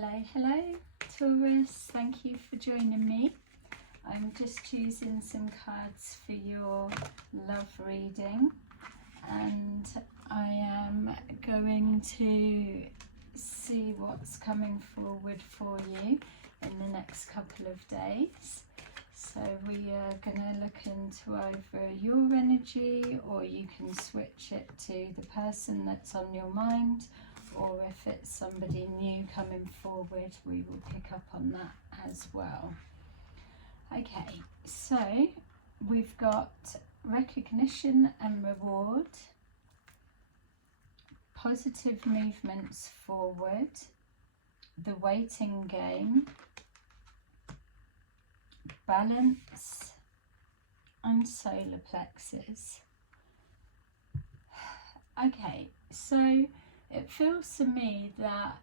Hello Taurus, thank you for joining me. I'm just choosing some cards for your love reading, and I am going to see what's coming forward for you in the next couple of days. So we are going to look into either your energy, or you can switch it to the person that's on your mind, or if it's somebody new coming forward, we will pick up on that as well. Okay, so we've got recognition and reward, positive movements forward, the waiting game, balance, and solar plexus. Okay, so it feels to me that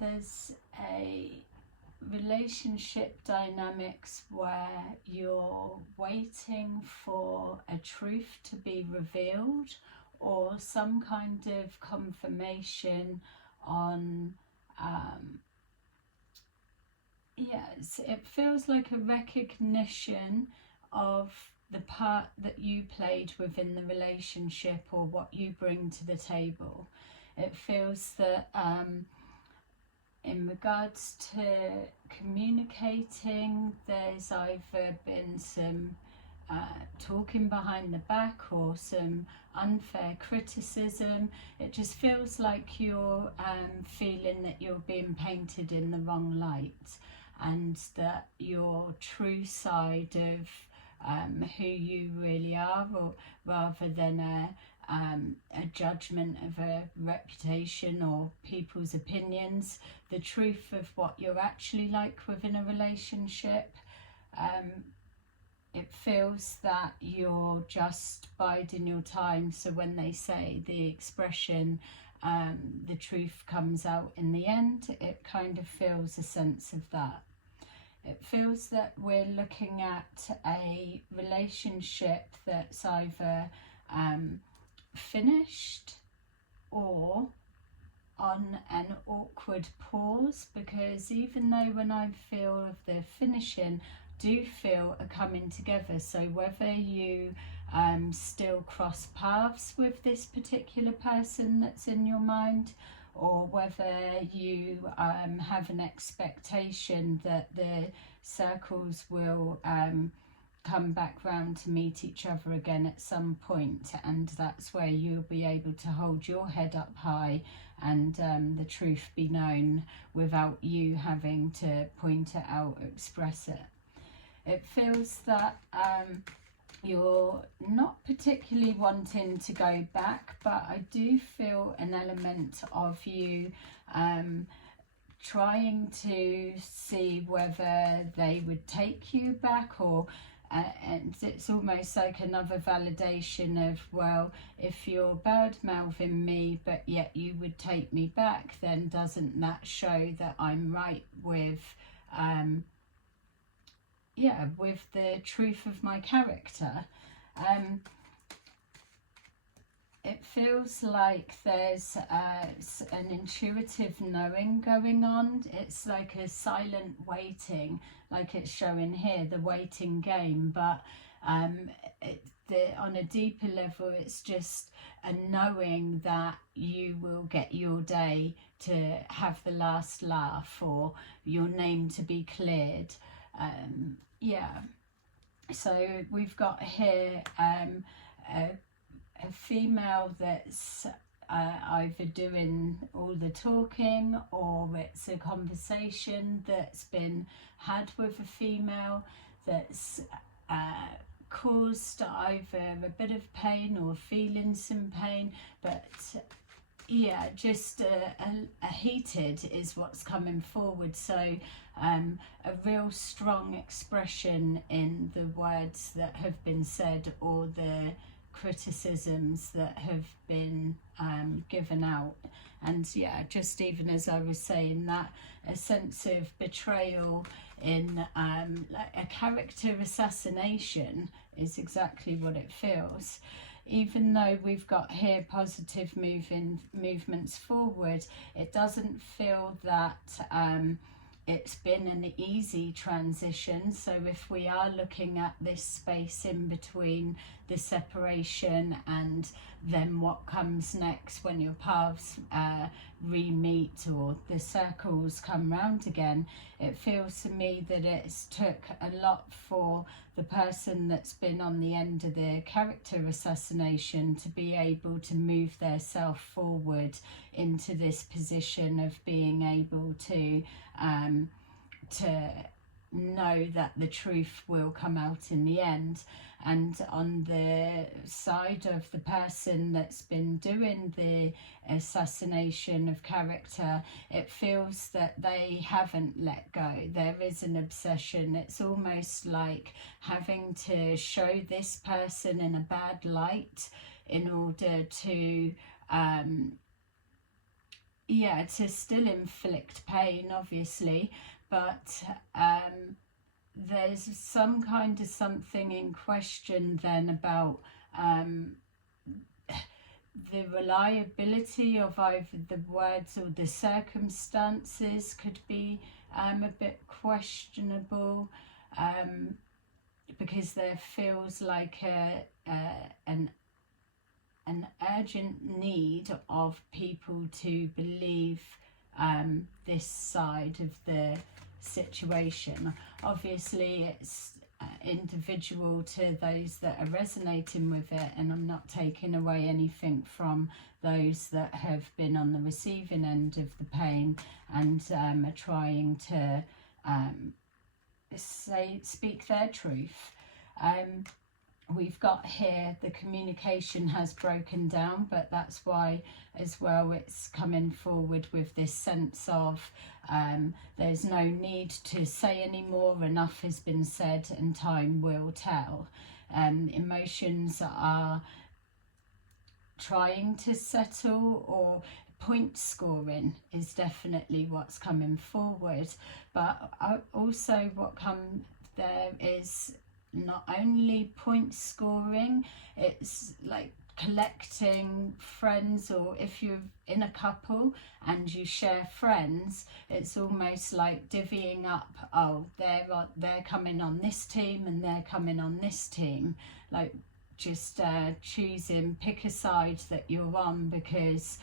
there's a relationship dynamics where you're waiting for a truth to be revealed, or some kind of confirmation on yes, it feels like a recognition of the part that you played within the relationship, or what you bring to the table. It feels that in regards to communicating, there's either been some talking behind the back, or some unfair criticism. It just feels like you're feeling that you're being painted in the wrong light, and that your true side of who you really are, or rather than a judgment of a reputation or people's opinions, the truth of what you're actually like within a relationship. It feels that you're just biding your time, so when they say the expression the truth comes out in the end, it kind of feels a sense of that. It feels that we're looking at a relationship that's either finished or on an awkward pause, because even though when I feel of the finishing, do feel a coming together. So whether you still cross paths with this particular person that's in your mind, or whether you have an expectation that the circles will come back round to meet each other again at some point, and that's where you'll be able to hold your head up high and the truth be known without you having to point it out or express it. It feels that you're not particularly wanting to go back, but I do feel an element of you trying to see whether they would take you back, or and it's almost like another validation of, well, if you're bad mouthing me but yet you would take me back, then doesn't that show that I'm right with with the truth of my character? It feels like there's an intuitive knowing going on. It's like a silent waiting, like it's showing here, the waiting game, but on a deeper level, it's just a knowing that you will get your day to have the last laugh, or your name to be cleared. So we've got here a female that's either doing all the talking, or it's a conversation that's been had with a female that's caused either a bit of pain or feeling some pain, but yeah, just a heated is what's coming forward. So a real strong expression in the words that have been said, or the criticisms that have been given out. And yeah, just even as I was saying, that a sense of betrayal in like a character assassination is exactly what it feels. even though we've got here positive movements forward, it doesn't feel that it's been an easy transition. So if we are looking at this space in between the separation and then what comes next when your paths re-meet or the circles come round again, it feels to me that it's took a lot for the person that's been on the end of the character assassination to be able to move their self forward into this position of being able to know that the truth will come out in the end. And on the side of the person that's been doing the assassination of character, it feels that they haven't let go. There is an obsession. It's almost like having to show this person in a bad light in order to to still inflict pain, obviously, but there's some kind of something in question then about the reliability of either the words or the circumstances could be a bit questionable, because there feels like an urgent need of people to believe this side of the situation. Obviously it's individual to those that are resonating with it, and I'm not taking away anything from those that have been on the receiving end of the pain and are trying to speak their truth. We've got here the communication has broken down, but that's why as well it's coming forward with this sense of there's no need to say any more, enough has been said and time will tell. Emotions are trying to settle, or point scoring is definitely what's coming forward, but also what comes there is not only point scoring, it's like collecting friends, or if you're in a couple and you share friends, it's almost like divvying up, oh, they're coming on this team and they're coming on this team, like just choosing, pick a side that you're on, because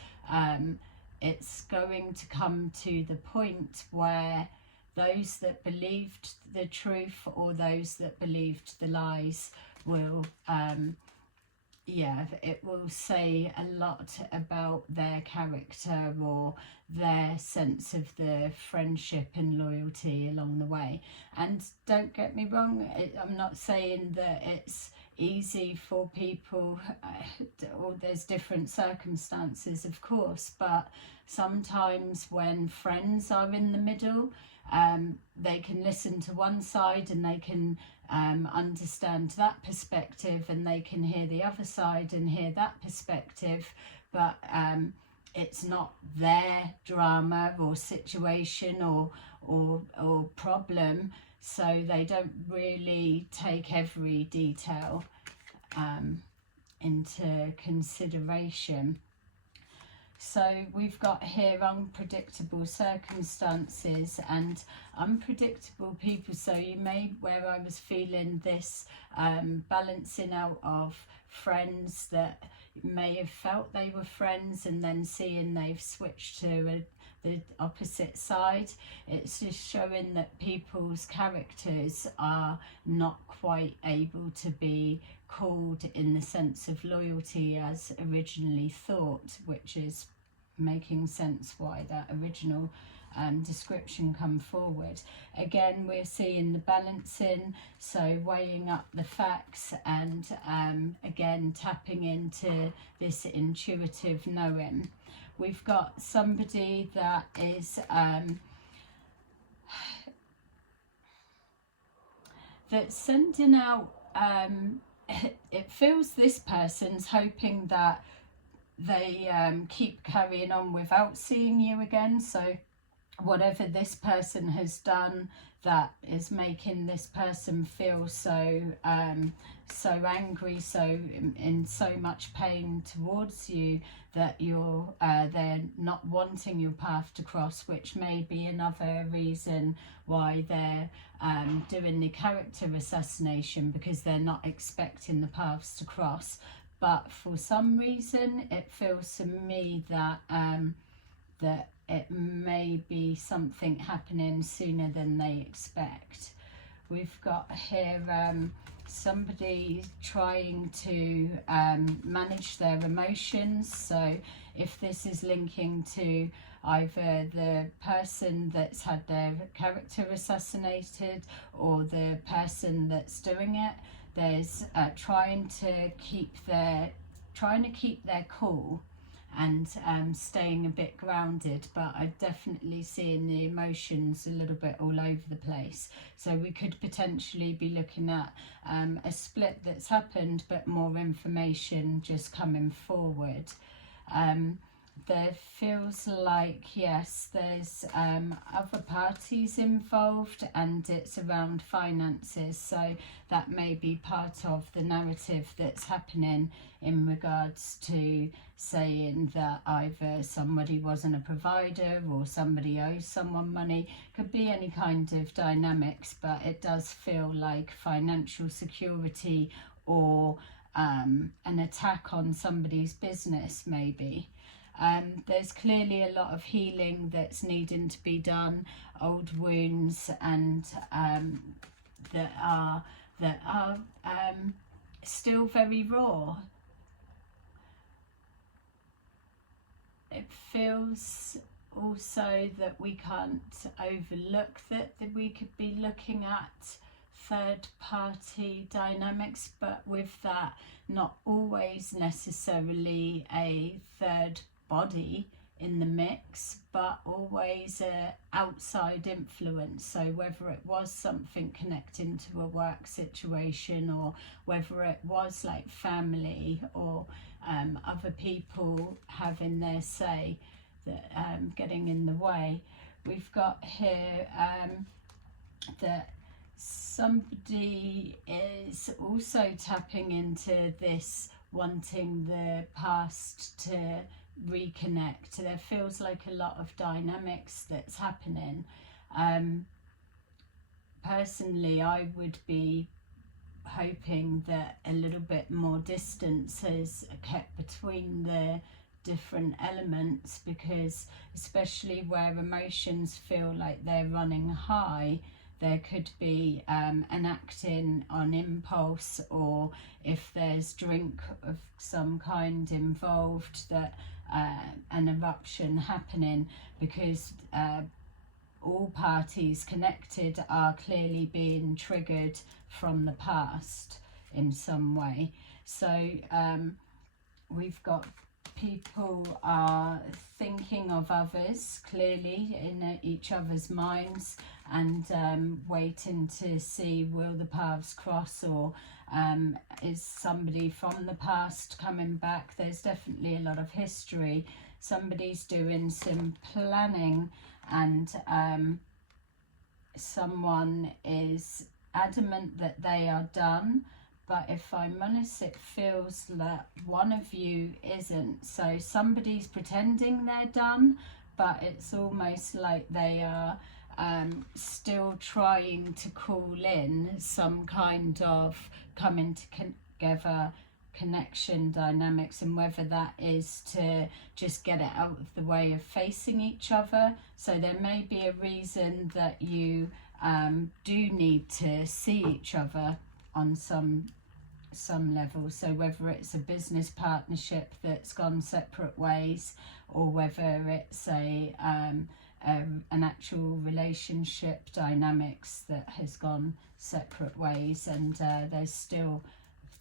it's going to come to the point where those that believed the truth or those that believed the lies will, it will say a lot about their character or their sense of the friendship and loyalty along the way. And don't get me wrong, I'm not saying that it's easy for people, or there's different circumstances, of course, but sometimes when friends are in the middle, they can listen to one side and they can understand that perspective, and they can hear the other side and hear that perspective, but it's not their drama or situation or problem, so they don't really take every detail into consideration. So we've got here unpredictable circumstances and unpredictable people. So you may, where I was feeling this balancing out of friends that may have felt they were friends and then seeing they've switched to the opposite side, it's just showing that people's characters are not quite able to be called in the sense of loyalty as originally thought, which is making sense why that original description come forward. Again, we're seeing the balancing, so weighing up the facts and again tapping into this intuitive knowing. We've got somebody that is that's sending out, it feels this person's hoping that they keep carrying on without seeing you again. So whatever this person has done that is making this person feel so so angry, so in so much pain towards you, that they're not wanting your path to cross, which may be another reason why they're doing the character assassination, because they're not expecting the paths to cross. But for some reason it feels to me that that it may be something happening sooner than they expect. We've got here somebody trying to manage their emotions. So if this is linking to either the person that's had their character assassinated or the person that's doing it, there's trying to keep their cool and staying a bit grounded, but I'm definitely seeing the emotions a little bit all over the place. So we could potentially be looking at a split that's happened, but more information just coming forward. There feels like, yes, there's other parties involved, and it's around finances, so that may be part of the narrative that's happening in regards to saying that either somebody wasn't a provider or somebody owes someone money. Could be any kind of dynamics, but it does feel like financial security or an attack on somebody's business maybe. There's clearly a lot of healing that's needing to be done, old wounds, and that are still very raw. It feels also that we can't overlook that we could be looking at third party dynamics, but with that, not always necessarily a third body in the mix, but always a outside influence. So whether it was something connecting to a work situation, or whether it was like family or other people having their say, that getting in the way. We've got here that somebody is also tapping into this, wanting the past to reconnect. There feels like a lot of dynamics that's happening. Personally, I would be hoping that a little bit more distance is kept between the different elements, because especially where emotions feel like they're running high, there could be an acting on impulse, or if there's drink of some kind involved, that an eruption happening, because all parties connected are clearly being triggered from the past in some way. So we've got people are thinking of others clearly in each other's minds, and waiting to see, will the paths cross, or is somebody from the past coming back. There's definitely a lot of history. Somebody's doing some planning, and someone is adamant that they are done, but if I'm honest, it feels that one of you isn't. So somebody's pretending they're done, but it's almost like they are still trying to call in some kind of coming together connection dynamics, and whether that is to just get it out of the way of facing each other. So there may be a reason that you do need to see each other on some level. So whether it's a business partnership that's gone separate ways, or whether it's an actual relationship dynamics that has gone separate ways, and there's still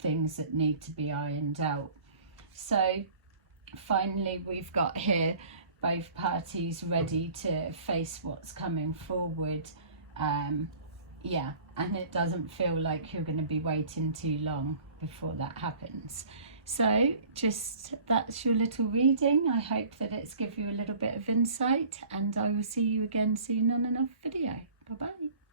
things that need to be ironed out. So finally, we've got here both parties ready to face what's coming forward. And it doesn't feel like you're going to be waiting too long before that happens. So just that's your little reading. I hope that it's given you a little bit of insight, and I will see you again soon on another video. Bye bye.